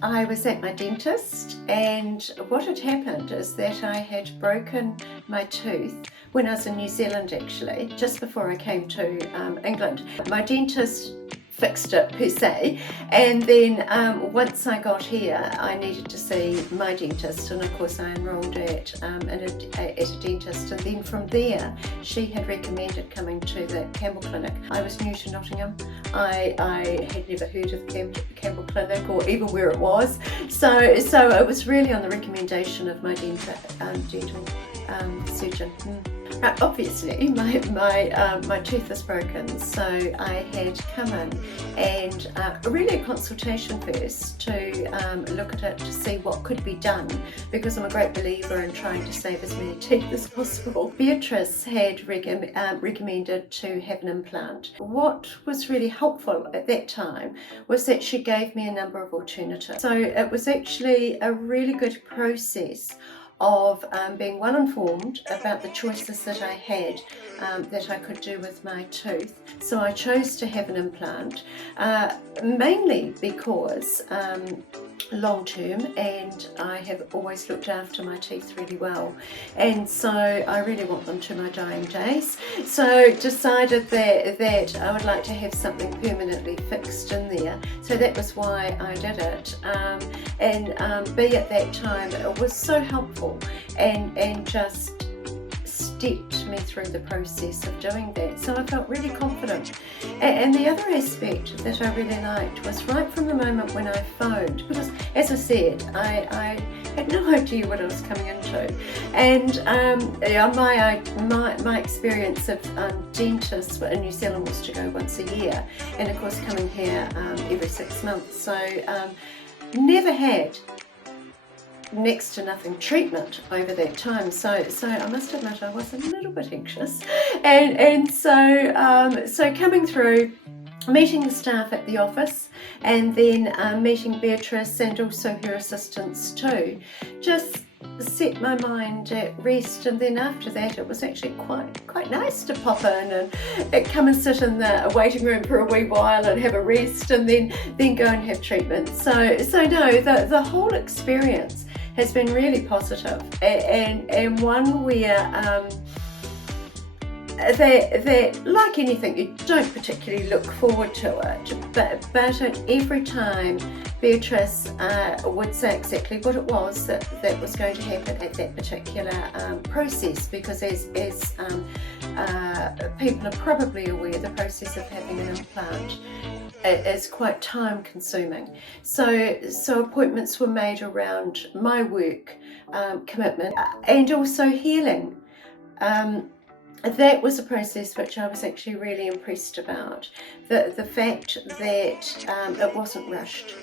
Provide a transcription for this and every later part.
I was at my dentist, and what had happened is that I had broken my tooth when I was in New Zealand, actually, just before I came to England. My dentist fixed it per se, and then once I got here I needed to see my dentist, and of course I enrolled at a dentist, and then from there she had recommended coming to the Campbell Clinic. I was new to Nottingham. I had never heard of Campbell Clinic or even where it was, so it was really on the recommendation of my dental surgeon. Obviously my tooth was broken, so I had come in and really a consultation first to look at it to see what could be done, because I'm a great believer in trying to save as many teeth as possible. Beatriz had recommended to have an implant. What was really helpful at that time was that she gave me a number of alternatives, so it was actually a really good process of being well informed about the choices that I had that I could do with my tooth. So I chose to have an implant, mainly because long term, and I have always looked after my teeth really well, and so I really want them to my dying days. So decided that I would like to have something permanently fixed in there, so that was why I did it. And B at that time, it was so helpful and just stepped me through the process of doing that, so I felt really confident. And the other aspect that I really liked was right from the moment when I phoned, because as I said, I had no idea what I was coming into, and my experience of dentists in New Zealand was to go once a year, and of course coming here every 6 months, so never had next to nothing treatment over that time, so I must admit I was a little bit anxious, and so coming through, meeting the staff at the office, and then meeting Beatriz and also her assistants too, just set my mind at rest. And then after that it was actually quite nice to pop in and come and sit in the waiting room for a wee while and have a rest, and then go and have treatment. So no, the whole experience has been really positive, and one where that like anything, you don't particularly look forward to it, but at every time Beatriz would say exactly what it was that was going to happen at that particular process, because as people are probably aware, the process of having an implant is quite time consuming, so appointments were made around my work commitment and also healing. That was a process which I was actually really impressed about, the fact that it wasn't rushed,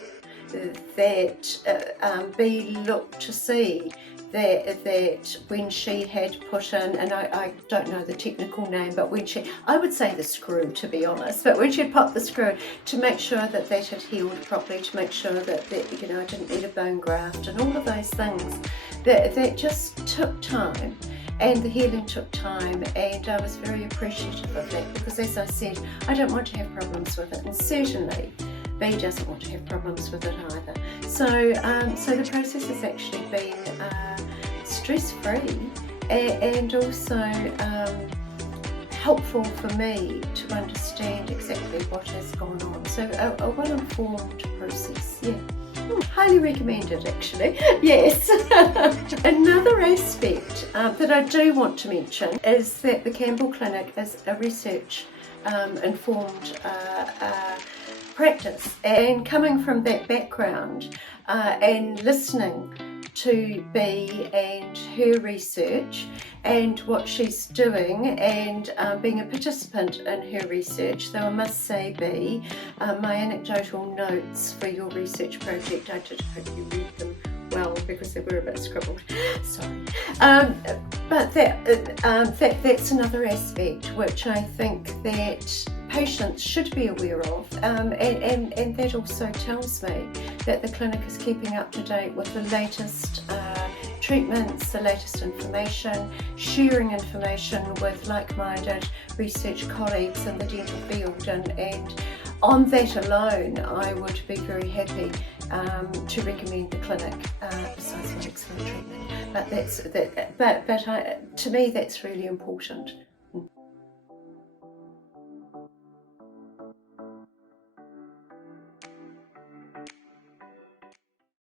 that B looked to see that when she had put in, and I don't know the technical name, but when I would say the screw, to be honest, but when she had popped the screw, to make sure that had healed properly, to make sure that I didn't need a bone graft and all of those things, that just took time. And the healing took time, and I was very appreciative of that, because as I said, I don't want to have problems with it, and certainly B doesn't want to have problems with it either. So the process has actually been stress-free and also helpful for me to understand exactly what has gone on. So a well-informed process, yeah. Highly recommended, actually, yes. Another aspect that I do want to mention is that the Campbell Clinic is a research informed practice, and coming from that background and listening to B and her research and what she's doing, and being a participant in her research, though I must say, B, my anecdotal notes for your research project, I did hope you read them well, because they were a bit scribbled, sorry. But that's another aspect which I think that patients should be aware of, and that also tells me that the clinic is keeping up to date with the latest treatments, the latest information, sharing information with like-minded research colleagues in the dental field, and on that alone I would be very happy to recommend the clinic besides my excellent treatment. But to me that's really important.